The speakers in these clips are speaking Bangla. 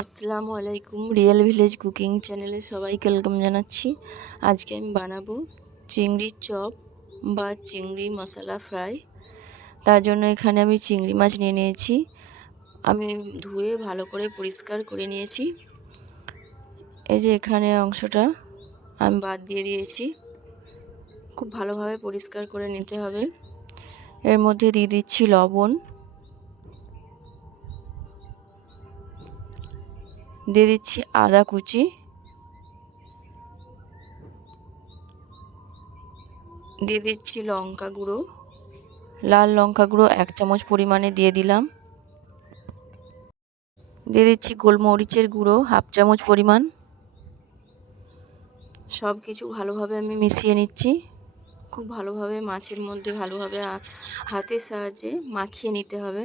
আসসালামু আলাইকুম রিয়েল ভিলেজ কুকিং চ্যানেলে সবাইকে ওয়েলকাম জানাচ্ছি। আজকে আমি বানাবো চিংড়ির চপ বা চিংড়ি মশলা ফ্রাই তার জন্য এখানে আমি চিংড়ি মাছ নিয়ে নিয়েছি। আমি ধুয়ে ভালো করে পরিষ্কার করে নিয়েছি। এই যে এখানে অংশটা আমি বাদ দিয়ে দিয়েছি। খুব ভালোভাবে পরিষ্কার করে নিতে হবে। এর মধ্যে দিয়ে দিচ্ছি লবণ। দিয়ে দিচ্ছি আদা কুচি। দিয়ে দিচ্ছি লঙ্কা গুঁড়ো। লাল লঙ্কা গুঁড়ো এক চামচ পরিমাণে দিয়ে দিলাম। দিয়ে দিচ্ছি গোলমরিচের গুঁড়ো হাফ চামচ পরিমাণ। সব কিছু ভালোভাবে আমি মিশিয়ে নিচ্ছি। খুব ভালোভাবে মাছের মধ্যে ভালোভাবে হাতের সাহায্যে মাখিয়ে নিতে হবে।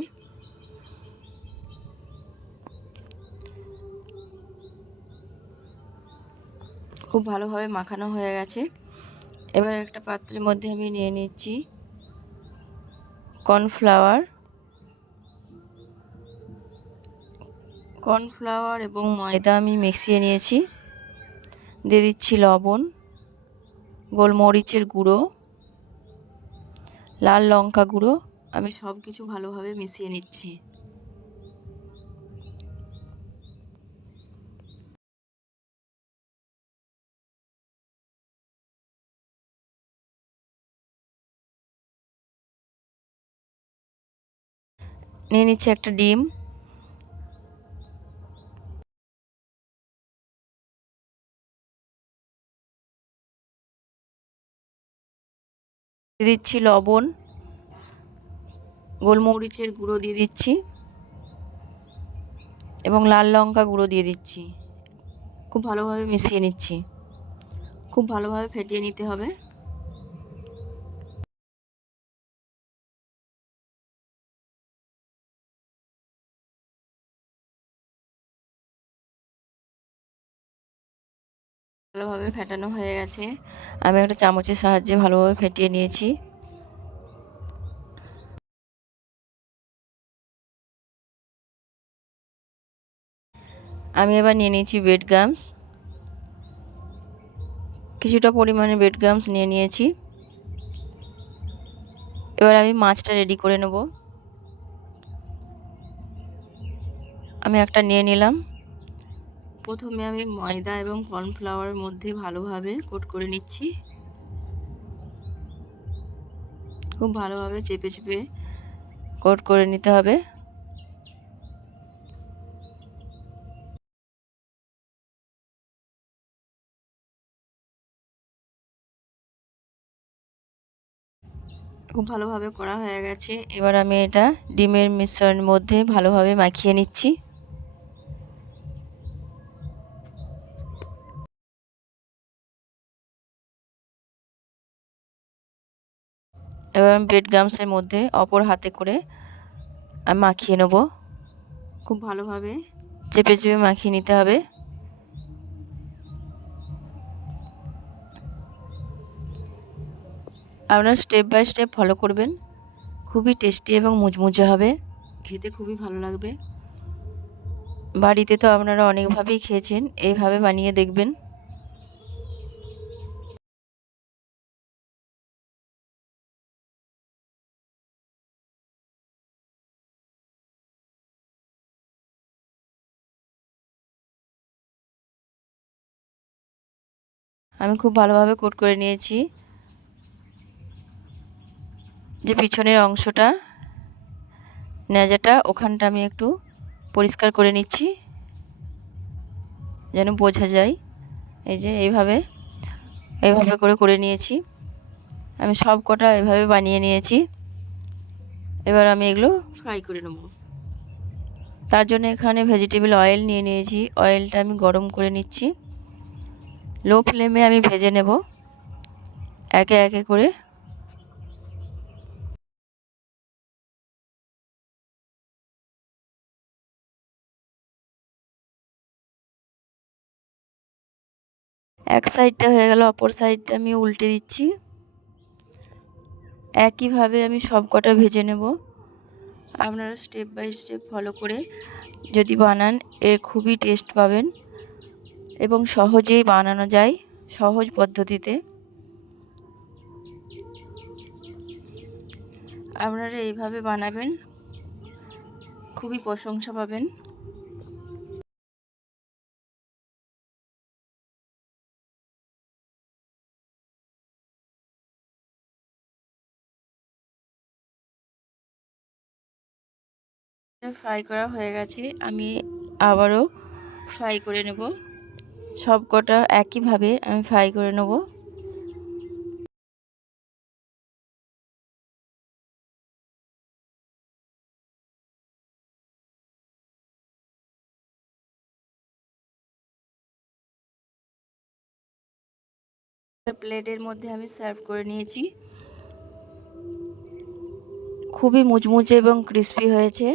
খুব ভালোভাবে মাখানো হয়ে গেছে। এবার একটা পাত্রের মধ্যে আমি নিয়ে নিচ্ছি কর্নফ্লাওয়ার। কর্নফ্লাওয়ার এবং ময়দা আমি মিশিয়ে নিয়েছি। দিয়ে দিচ্ছি লবণ, গোলমরিচের গুঁড়ো, লাল লঙ্কা গুঁড়ো। আমি সব কিছু ভালোভাবে মিশিয়ে নিচ্ছি। নিয়ে নিচ্ছি একটা ডিম। দিয়ে দিচ্ছি লবণ, গোলমরিচের গুঁড়ো দিয়ে দিচ্ছি এবং লাল লঙ্কা গুঁড়ো দিয়ে দিচ্ছি। খুব ভালোভাবে মিশিয়ে নিচ্ছি। খুব ভালোভাবে ফেটিয়ে নিতে হবে। ভালোভাবে ফেটানো হয়ে গেছে। আমি একটা চামচের সাহায্যে ভালোভাবে ফেটিয়ে নিয়েছি। আমি এবার নিয়ে নিয়েছি বেড গামস। কিছুটা পরিমাণে বেড গামস নিয়ে নিয়েছি। এবার আমি মাছটা রেডি করে নেব। আমি একটা নিয়ে নিলাম। প্রথমে আমি ময়দা এবং কর্নফ্লাওয়ারের মধ্যে ভালোভাবে কোট করে নিচ্ছি। খুব ভালোভাবে চেপে চেপে কোট করে নিতে হবে। খুব ভালোভাবে করা হয়ে গেছে। এবার আমি এটা ডিমের মিশ্রণের মধ্যে ভালোভাবে মাখিয়ে নিচ্ছি। এবার আমি বেড গামসের মধ্যে অপর হাতে করে আমি মাখিয়ে নেব। খুব ভালোভাবে। চেপে চেপে মাখিয়ে নিতে হবে। আপনারা স্টেপ বাই স্টেপ ফলো করবেন। খুবই টেস্টি এবং মুচমুচে হবে। খেতে খুবই ভালো লাগবে। বাড়িতে তো আপনারা অনেকভাবেই খেয়েছেন এইভাবে বানিয়ে দেখবেন। আমি খুব ভালোভাবে কোট করে নিয়েছি। যে পিছনের অংশটা নেজাটা ওখানটা আমি একটু পরিষ্কার করে নিচ্ছি যেন বোঝা যায়। এই যে এইভাবে এইভাবে করে করে নিয়েছি। আমি সব কটা এভাবে বানিয়ে নিয়েছি। এবার আমি এগুলো ফ্রাই করে নেব। তার জন্য এখানে ভেজিটেবল অয়েল নিয়ে নিয়েছি। অয়েলটা আমি গরম করে নিচ্ছি। লো ফ্লেমে আমি ভেজে নেব। একে একে করে। এক সাইডটা হয়ে গেল, অপর সাইডটা আমি উল্টে দিচ্ছি। একইভাবে আমি সব কটা ভেজে নেব। আপনারা স্টেপ বাই স্টেপ ফলো করে যদি বানান, এর খুবই টেস্ট পাবেন। এবং সহজেই বানানো যায় সহজ পদ্ধতিতে। আপনারা এইভাবে বানাবেন। খুবই প্রশংসা পাবেন। ফ্রাই করা হয়ে গেছে। আমি আবারও ফ্রাই করে নেব। সব কটা একইভাবে আমি ফ্রাই করে নেব। প্লেটের মধ্যে আমি সার্ভ করে নিয়েছি। খুবই মুচমুচে এবং ক্রিস্পি হয়েছে।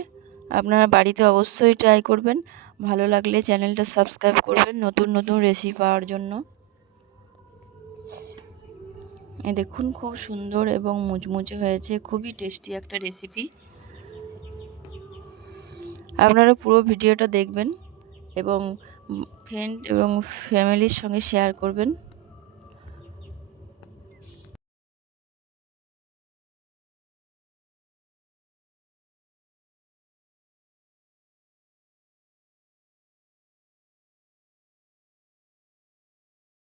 আপনারা বাড়িতে অবশ্যই ট্রাই করবেন। ভালো লাগলে চ্যানেলটা সাবস্ক্রাইব করবেন নতুন নতুন রেসিপি পাওয়ার জন্য। দেখুন, খুব সুন্দর এবং মুচমুচে হয়েছে, খুবই টেস্টি একটা রেসিপি আপনারা পুরো ভিডিওটা দেখবেন এবং ফ্রেন্ড এবং ফ্যামিলির সঙ্গে শেয়ার করবেন।